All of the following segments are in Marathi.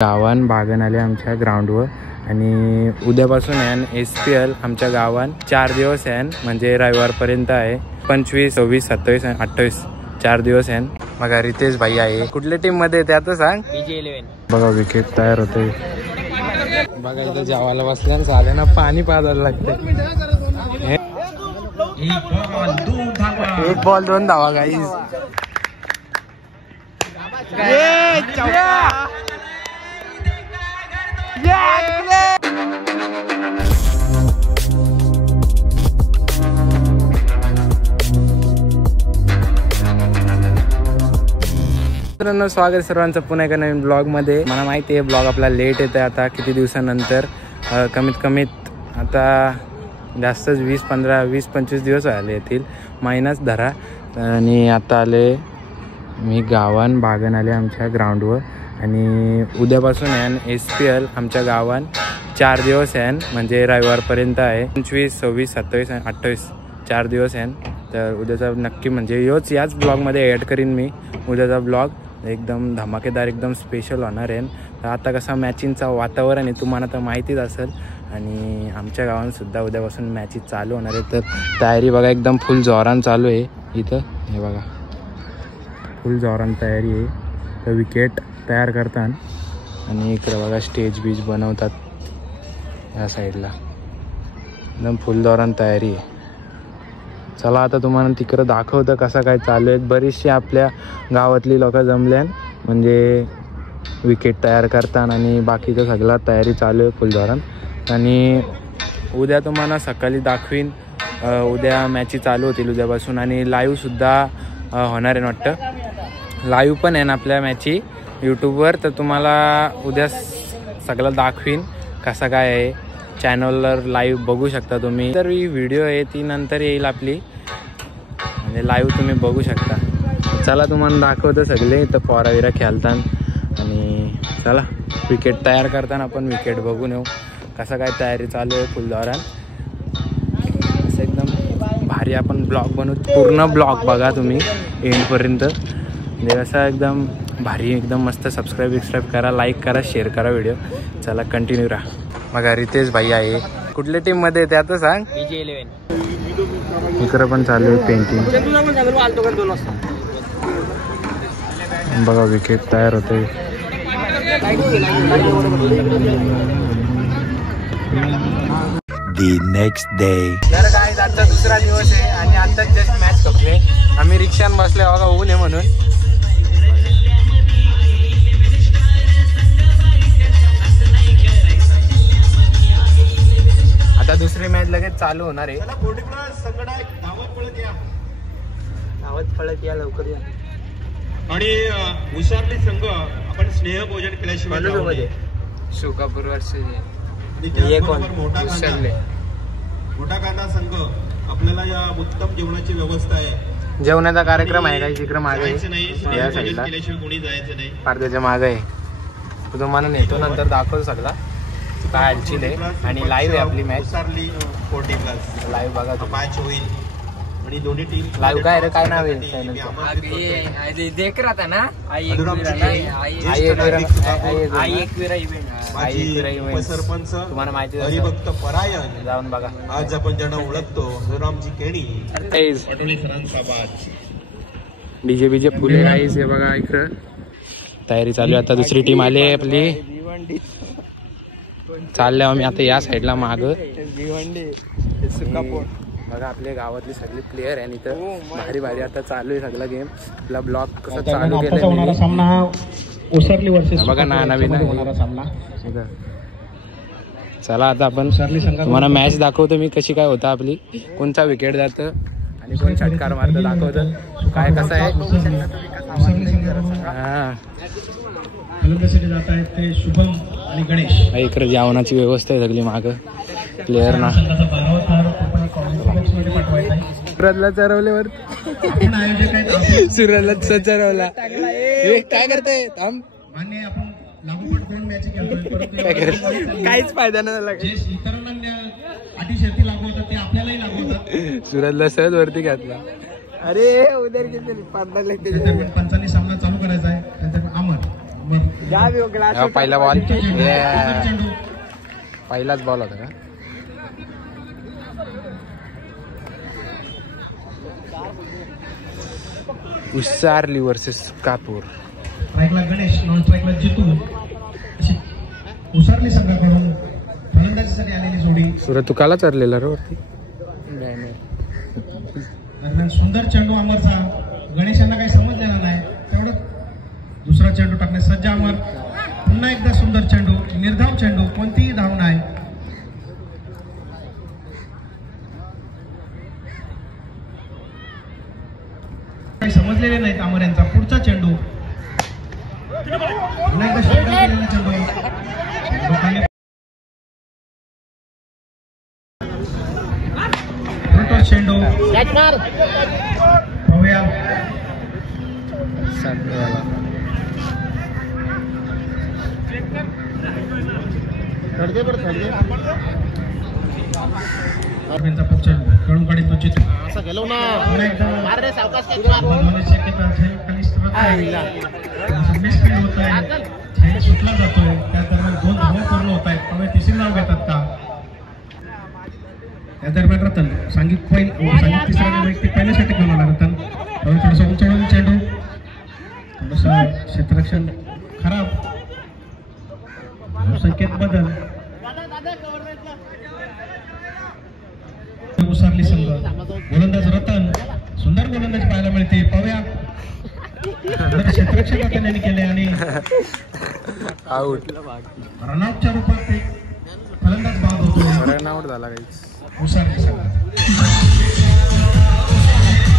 गावान भागण आले आमच्या ग्राउंडवर आणि उद्यापासून आहे SPL आमच्या गावान 4 दिवस आहे म्हणजे रविवारपर्यंत आहे 25, 26, 27 आणि 28 4 दिवस आहे। बघा रितेश भाई आहे कुठल्या टीम मध्ये ते आता सांग। BG11 बघा विकेट तयार होते। बघा इथं जेवायला बसल्यानं झाले ना पाणी पाजायला लागते। एक बॉल 2 धावा गाईस। मित्रांनो स्वागत सर्वांचं पुन्हा एका नवीन ब्लॉगमध्ये। मला माहिती आहे ब्लॉग आपला लेट येत आहे आता किती दिवसानंतर कमीत आता जास्तच 20-25 दिवस आले येतील महिनाच धरा। आणि आता आले मी गावान भागण आले आमच्या ग्राउंडवर आणि उद्यापासून आहे SPL आमच्या गावान 4 दिवस आहे म्हणजे रविवारपर्यंत आहे 25, 26, 27 आणि 28 4 दिवस आहे। तर उद्याचा नक्की म्हणजे याच ब्लॉगमध्ये ॲड करीन मी। उद्याचा ब्लॉग एकदम धमाकेदार एकदम स्पेशल होणार आहे। तर आता कसा मॅचिंगचा वातावरण आहे तुम्हाला तर माहितीच असेल आणि आमच्या गावांसुद्धा उद्यापासून मॅचेस चालू होणार आहे। तर तयारी बघा एकदम फुल जोरान चालू आहे इथं। हे बघा फुल जोरान तयारी आहे। तर विकेट तयार करतात आणि इकडे बघा स्टेज बीज बनवतात या साईडला एकदम फुल जोरान तयारी आहे। चला आता तुम्हाला तिकडं दाखवतं कसं काय चालू आहे। बरीचशी आपल्या गावातली लोक जमल्यान म्हणजे विकेट तयार करतात आणि बाकीचं सगळं तयारी चालू आहे फुल जोरान। आणि उद्या तुम्हाला सकाळी दाखवीन उद्या मॅची चालू होतील उद्यापासून आणि लाईव्हसुद्धा होणार आहे वाटतं। लाईव्ह पण आहे ना आपल्या मॅची यूट्यूबवर। तर तुम्हाला उद्या सगळं दाखवीन कसं काय आहे। चॅनलवर लाईव्ह बघू शकता तुम्ही। तर ही व्हिडिओ आहे ती नंतर येईल आपली म्हणजे लाईव्ह तुम्ही बघू शकता। चला तुम्हाला दाखवतं सगळे तर पोराविरा खेळतात आणि चला विकेट तयार करताना आपण विकेट बघून येऊ कसं काय तयारी चालू आहे फुल जोरान। असं एकदम भारी आपण ब्लॉग बनवू पूर्ण ब्लॉग बघा तुम्ही एंडपर्यंत म्हणजे असं एकदम भारी एकदम मस्त। सबस्क्राईब करा, लाईक करा, शेअर करा व्हिडिओ। चला कंटिन्यू राहा। बघा रितेश भाई आहे कुठल्या टीम मध्ये ते आता सांग। BG11 इकडं पण चालू आहे पेंटिंग। बघा विकेट तयार होते। The next day तर काय आता दुसरा दिवस आहे आणि आता जस्ट मॅच संपले। आम्ही रिक्षान बसले बघा ऊन आहे म्हणून। आता दुसरी मॅच लगेच चालू होणार आहे। धावत पळत या लवकर या। आणि उसारली संघ आपण स्नेह भोजन केल्याशिवाय शोकापूर वर्ष मोठा कांदा संघ आपल्याला या उत्तम जेवणाची व्यवस्था आहे। जेवणाचा कार्यक्रम आहे काही तिकडे मागे या साईडला कोणी जायचं नाही पडद्याच्या मागे आहे। तुम्हाला नेतो नंतर दाखवतो सगळा काय हलचिल आहे आणि लाईव्ह आहे आपली मॅच। उसारली 40+ लाईव्ह बघा मॅच होईल आणि दोन्ही टीम लाईव्ह काय रे काय नाव आहे देख रहा था ना आई सरपंच तुम्हाला माहिती हरिभक्त परायण जाऊन बघा। आज आपण ज्यांना ओळखतो हनुरामजी केणी डीजे फुले गाईस हे बघा इकडं तयारी चालू आहे। आता दुसरी टीम आली आहे आपली चालले आम्ही आता या साईडला माग। बघा आपल्या गावातली सगळी प्लेयर आहे इथं भारी भारी आता चालू आहे सगळा गेम। आपला ब्लॉग कसं चालू केलं बघा ना नवीन सामना। चला आता आपण तुम्हाला मॅच दाखवतो मी कशी काय होता आपली कोणता विकेट जातं आणि कोण षटकार मारतं दाखवतं काय कसं आहे। हा इकडे जेवणाची व्यवस्था आहे सगळी माग प्लेयरना। सुरतला चरवल्यावर सुरतला चरवला काय करताय थांब काहीच फायदा नाही झाला। सुरतला सहज वरती घातला। अरे उद्या पंचांनी सामना चालू करायचा आहे त्यांच्याकडे अमर पहिला बॉल पहिलाच बॉल होता का? उसारली वर्सेस कापूर. स्ट्राईकला गणेश, नॉन स्ट्राईकला जितू. उसारली संघाकडून फलंदाजीसाठी आलेली जोडी. सुरत तुकाला चरलेला रे वरती. दरम्यान सुंदर चेंडू अमरचा. गणेश यांना काही समजलेला नाही, तेवढं दुसरा चेंडू टाकण्यास सज्ज अमर. पुन्हा एकदा सुंदर चेंडू, निर्धाव चेंडू, कोणतीही धाव नाही. काही समजलेले नाहीत अमर यांचा. पुढचा चेंडू, पुन्हा एकदा शोधा केलेला चेंडू. चेंडू पाहूया. कळून काढी तो चित्र मिसफील्ड होत आहे. झेंडा सुटला जातोय. त्या दरम्यान 2 धावा पूर्ण होत आहेत. त्यामुळे तिसरी नाव घेतात का? त्या दरम्यान रतन सांगित तिसरा व्यक्ती पहिल्यासाठी बनवला. रतन थोडंसं उंचावून चेंडू, थोडंसं क्षेत्ररक्षण खराब, संकेत बदल. उसारली संघ, गोलंदाज रतन, सुंदर गोलंदाज पाहायला मिळते. पाहूया. क्षेत्ररक्षण रतन यांनी केले आणि आउट. रनआउटच्या रूपात एक फलंदाज बाद होतो. रनआउट झाला काही. उसारली संघ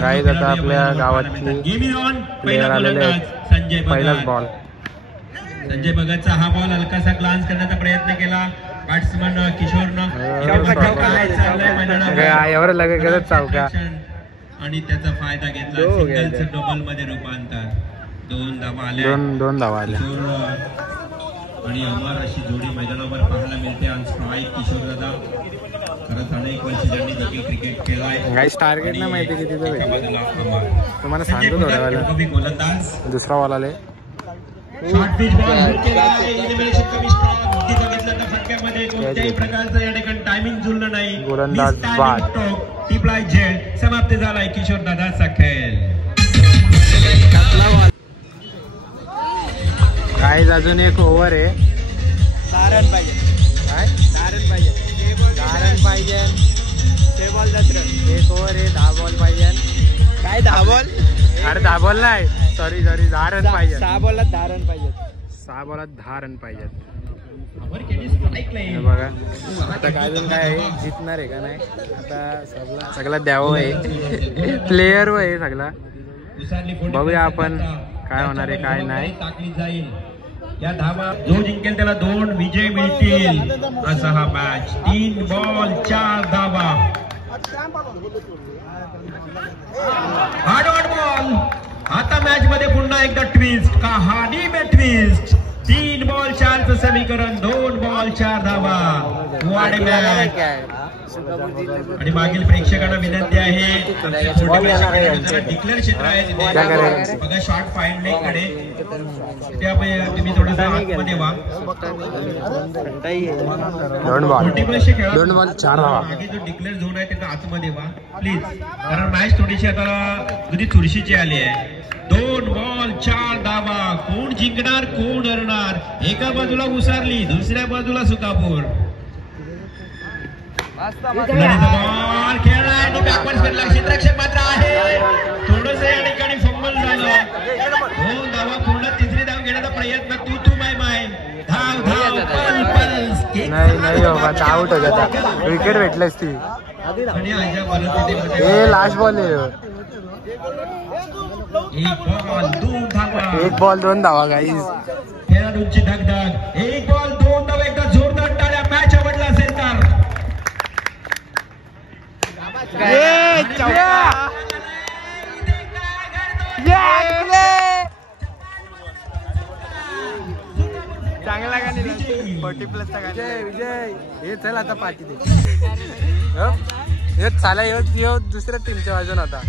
काही आता आपल्या गावातली प्लेअर आलेले आहेत. पहिलाच बॉल. संजय भगतचा हा बॉल हलकासा ग्लान्स करण्याचा प्रयत्न केला. बॅट्समन किशोरनं यावर लगे करत चौका आणि त्याचा फायदा घेतला. सिंगलचं डबल मध्ये रूपांतर. 2 धावा आल्या. 2 धावा आल्या. आणि अमर अशी जोडी मैदानावर पाहायला मिळते. आणि स्ट्राईक किशोर दादा खरंच अनेक वर्ष ज्यांनी देखील क्रिकेट केलाय. काही टार्गेट नाही माहिती किती तुम्हाला सांगतो थोड्या वेळेला. गोलंदाज दुसरा बॉल आले. कोणत्याही प्रकारचं या ठिकाणी टायमिंग जुळलं नाही. गोलंदाज बाद. टिपलाय झेड समाप्त झालाय. किशोर दादाचा खेळ. काही अजून एक ओव्हर आहे. धारण पाहिजे. काय धारण पाहिजे. 6 बॉल 10 रन. एक ओव्हर आहे. 10 बॉल पाहिजे. काय 10 बॉल? अरे 10 बॉल नाही, सॉरी 10 रन पाहिजे. 6 बॉलला 10 रन पाहिजे. 6 बॉलात 10 रन पाहिजेत. बघा बघा आता काय अजून काय आहे, जितणार आहे का नाही आता सगळा द्यावं आहे. प्लेयर आहे सगळा. बघूया आपण काय होणार आहे काय नाही. टाकली जाईल. या धावा जो जिंकेल त्याला 2 विजय मिळतील. असा हा मॅच. 3 बॉल 4 धावा. Hard ball. आता मॅच मध्ये पुन्हा एकदा ट्विस्ट. कहाणी में ट्विस्ट. 3 बॉल 4चं समीकरण. 2 बॉल 4 धावा. वाडे मॅच. आणि मागील प्रेक्षकांना विनंती आहे, डिक्लेअर क्षेत्र आहे बघा शॉर्ट फाईन लेग कडे तुम्ही थोडंसं आतमध्ये व्हा. 2 बॉल 4 धावा. मागे जो डिक्लेअर झोन आहे त्याचा आतमध्ये व्हा प्लीज, कारण मॅच थोडीशी आता तुझी चुरशीची आली आहे. 2 बॉल 4 धावा. कोण जिंकणार कोण हरणार? एका बाजूला उसारली, दुसऱ्या बाजूला सुकापूर. बॉल खेळला आणि बॅकवर्ड फिरला. क्षेत्ररक्षक मात्र आहे. थोडंसं या ठिकाणी फंबल झालं. 2 धावा पूर्ण. तिसरी धाव घेण्याचा प्रयत्न. तू माय धाव धाव पल पल. नाही बाबा आउट हो जाता. विकेट भेटलीच ती. हे लास्ट बॉल आहे. 1 बॉल 2 धावा. 1 बॉल 2 धावा गाईज. खेळाडूंची धगधग. 1 बॉल 2 धावा. एकदा जोरदार टाळ्या. मॅच आवडला असेल तर चांगला गाणी 40+ चा गाणी. विजय हे चल आता पाठी दे. हे चाला दुसऱ्या टीमच्या बाजून होता.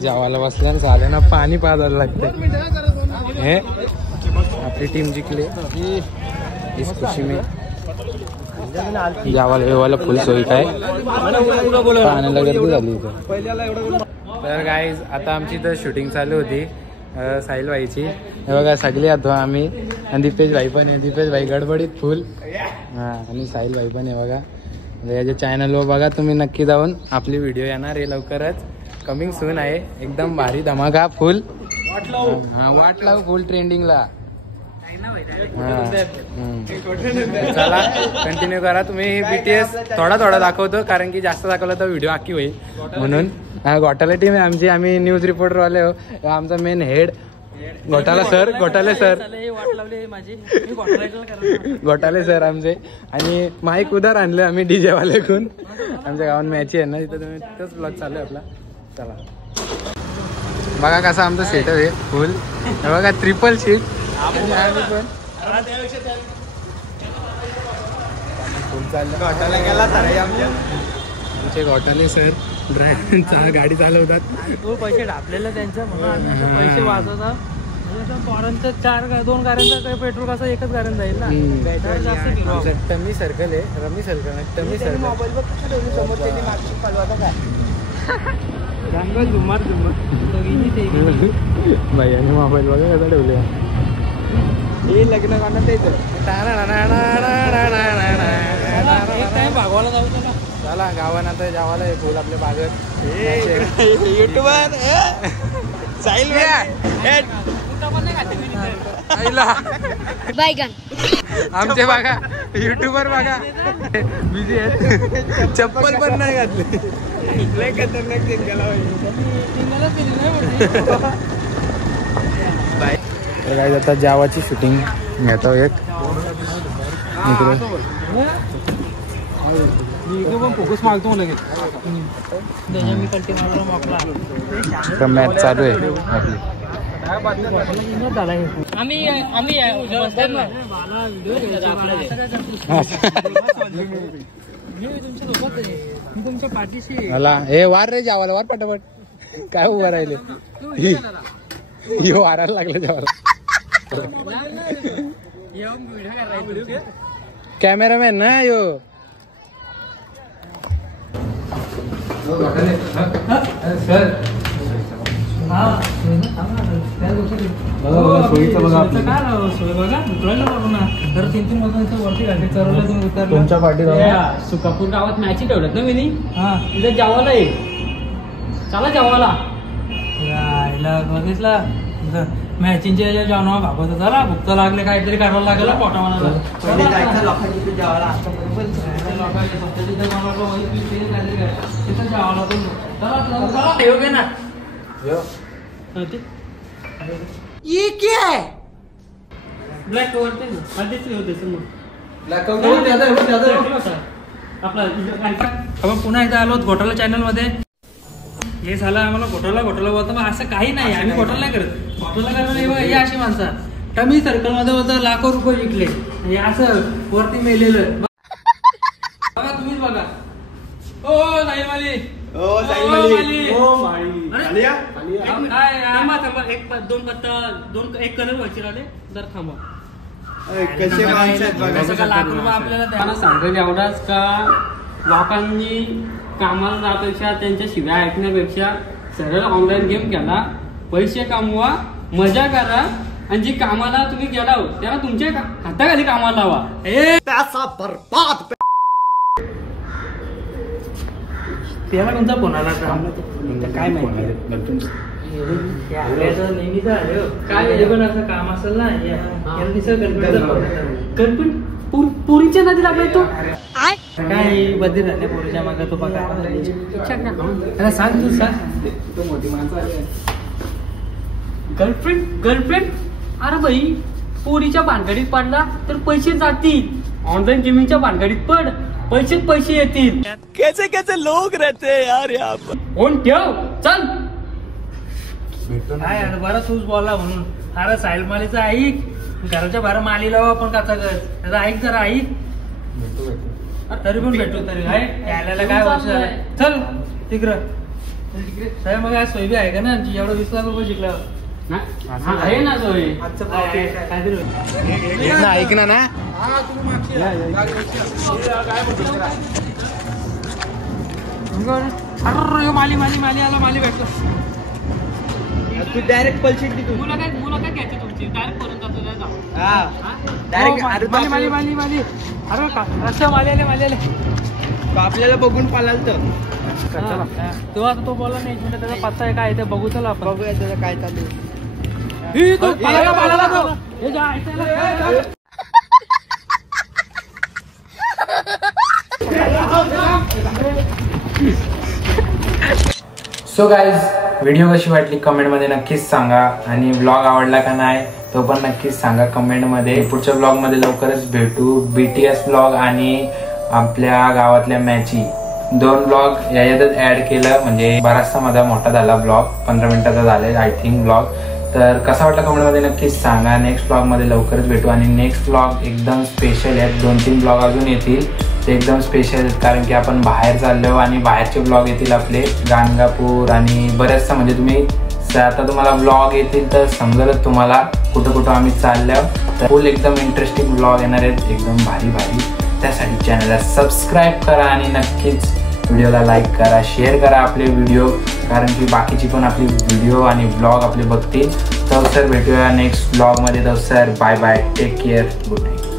जेवायला बसल्या साध्याना पाणी पाजायला लागतं. हे आपली टीम जिंकली. इस खुशी में जेवायला वेवायला फुल सोयी काय पाण्याला गर्दी झाली इथं. तर गाईज आता आमची इथं शूटिंग चालू होती साहिल भाईची. हे बघा सगळे आतो आम्ही आणि दीपेश भाई पण आहे. दीपेश भाई गडबडीत फुल. हां आणि साहिल भाई पण आहे बघा. याच्या चॅनलवर बघा तुम्ही नक्की जाऊन. आपली व्हिडिओ येणार आहे लवकरच. कमिंग सून आहे. एकदम भारी धमाका फुल. हां वाट लाव फुल ट्रेंडिंगला. चला कंटिन्यू करा तुम्ही. BTS थोडा थोडा दाखवतो कारण की जास्त दाखवलं तर व्हिडिओ आखी होईल म्हणून. घोटाला टीम आहे आमची. आम्ही न्यूज रिपोर्टर वाले हो. आमचा मेन हेड घोटाला सर. घोटाले सर आमचे. आणि माईक उधार आणलं आम्ही DJ वालेकून. आमच्या गावात मॅच आहे ना तिथं. तुम्ही तिथंच ब्लॉग चालू आहे आपला. चला बघा कसा आमचा सेटअप आहे फुल. बघा ट्रिपल शीट. आमचे घोटाले सर ड्रायव्हर गाडी चालवतात. पैसे ढापलेलं त्यांचं म्हणून पैसे वाचवतात. पॉरांचं 2 गाड्यांचं पेट्रोल कसं एकच गाड्यान जाईल ना. टमी सर्कल आहे. रमी सर्कल टमी सर्कल. झुमार भैयाने मोबाईल बघा कसा ठेवले. हे लग्न गाणं ते भागवायला जाऊ ना. चला गावानं आता जावाला आहे फुल आपल्या बागेत. युट्यूबर साहिल आमचे बघा युट्यूबर बघा बिझी आहेत. चप्पल पण नाही घातली. खतरनाक जिंकायला काय आता जावाची शूटिंग घेतो एक फोकस मागतो लगेच. मॅच चालू आहे आपली. तुमच्या पाठीशी मला हे वार रे जावाला वार पटापट. काय उभं राहिले वारायला लागलं जेवायला. कॅमेरामॅन ना यो. सर तुमच्या पाठीला सुकापूर गावात मॅच ठेवल्यात ना मी. तिथे जावाला आहे. चला जावाला बघितला मॅचिंगच्या जेवणावर भागवत झाला. भुक्त लागले काहीतरी करायला लागला पोटा मला. ब्लॅक पुन्हा एकदा आलो घोटाला चॅनल मध्ये. हे झालं आम्हाला घोटाला बोलतो. मग असं काही नाही. आम्ही घोटाला नाही करत. घोटाला करायला हे अशी माणसं टमी सर्कल मध्ये होतं. लाखो रुपये जिंकले. हे असं वरती मेलेलं बघा. तुम्हीच बघा. ओ साई माली. एक कलर व्हायचे राहिले. जर थांबा लाख रुपये आपल्याला सांगत एवढाच का लोकांनी कामाला जाण्यापेक्षा त्यांच्या शिव्या ऐकण्यापेक्षा सरळ ऑनलाईन गेम खेळा. पैसे कमवा. मजा करा. आणि जी कामाला तुम्ही गेला त्याला तुमच्या हाताखाली कामाला लावा. त्याचा बरबाद त्याला कोणता फोन आला काय माहिती. काय पण असं काम असेल ना पुरीच्या नदी लागलाय तो. काय बदली झाल्या पोरीच्या मागे तो बघा. सांग तू सांग. गर्लफ्रेंड अरे भाई पोरीच्या भानगडीत पडला तर पैसे जातील. ऑनलाईन गेमिंगच्या भानगडीत पड पैसे येतील. कैसे लोग रहते यार यहाँ पर. फोन ठेव चल. काय बरं तूच बोला म्हणून. अरे साहिल मालीचा ऐक. घराच्या बाहेर माली लावा आपण काचा कर. त्याचा ऐक जरा ऐक. तरी पण भेटू तरी काय यायला काय वर्ष झालं. चल तिकडं साहेब मग सोयबी आहे का ना एवढं 20 लाख रुपये जिंकल्यावर आहे ना सोय. ऐक ना अरे माली माली माली आला माली भेटतो. तू डायरेक्ट पलशील ती तू मुलाखत घ्यायची तुमची डायरेक्ट करून जातो डायरेक्ट माली माली माली माली अरे रस्ता माली आले आपल्याला बघून पालाल तर तो आता तो बोला नाही म्हणजे त्याचा पत्ता आहे काय ते बघू चला आपण बघूया त्याचं काय चालू आहे. सो गाईज व्हिडिओ कशी वाटली कमेंटमध्ये नक्कीच सांगा आणि ब्लॉग आवडला का नाही तो पण नक्कीच सांगा कमेंटमध्ये. पुढच्या ब्लॉगमध्ये लवकरच भेटू. BTS ब्लॉग आणि आपल्या गावातल्या मॅची 2 ब्लॉग याच्यातच ऍड केलं म्हणजे बराचसा माझा मोठा झाला ब्लॉग 15 मिनिटाचा झाले आय थिंक ब्लॉग. तर कसा वाटला कमेंटमध्ये नक्कीच सांगा. नेक्स्ट ब्लॉगमध्ये लवकरच भेटू आणि नेक्स्ट ब्लॉग एकदम स्पेशल आहेत. 2-3 ब्लॉग अजून येतील ते एकदम स्पेशल आहेत कारण की आपण बाहेर चाललो आणि बाहेरचे ब्लॉग येतील आपले गाणगापूर आणि बऱ्याचसा म्हणजे तुम्ही आता तुम्हाला ब्लॉग येतील तर समजेलच तुम्हाला कुठं कुठं आम्ही चाललो. तर फुल एकदम इंटरेस्टिंग ब्लॉग येणार आहेत एकदम भारी भारी. त्यासाठी चॅनलला सबस्क्राईब करा आणि नक्कीच व्हिडिओला लाईक करा शेअर करा आपले व्हिडिओ कारण की बाकीची पण आपली व्हिडिओ आणि ब्लॉग आपले बघतील. तर सर भेटूया नेक्स्ट ब्लॉगमध्ये. तर sir bye bye take care good night.